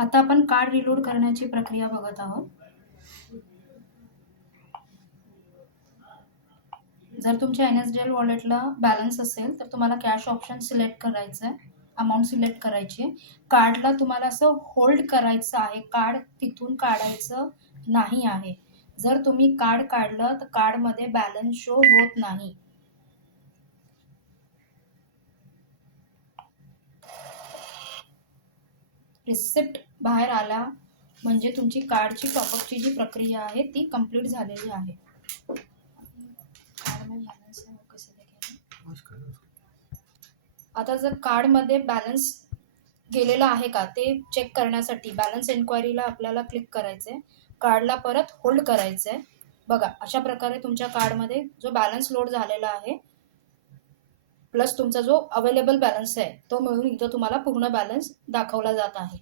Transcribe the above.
आता आपण card reload करण्याची प्रक्रिया बघत आहोत. जर तुमच्या NSDL वॉलेटला बॅलन्स असेल तर तुम्हाला कॅश ऑप्शन सिलेक्ट करायचं आहे, अमाऊंट सिलेक्ट करायची आहे. कार्डला तुम्हाला असं होल्ड करायचं आहे, कार्ड तिथून काढायचं नाही आहे. जर तुम्ही कार्ड काढलं तर कार्डमध्ये बॅलन्स शो होत नाही. रिसिप्ट बाहेर आला म्हणजे तुमची कार्डची टॉपअपची जी प्रक्रिया आहे ती कंप्लीट झालेली आहे. आता जर कार्डमध्ये बॅलन्स गेलेला आहे का ते चेक करण्यासाठी बॅलन्स एन्क्वायरीला आपल्याला क्लिक करायचं आहे. कार्डला परत होल्ड करायचं आहे. बघा, अशा प्रकारे तुमच्या कार्डमध्ये जो बॅलन्स लोड झालेला आहे प्लस तुमचा जो अवेलेबल बॅलन्स आहे तो मिळून इथं तुम्हाला पूर्ण बॅलन्स दाखवला जात आहे.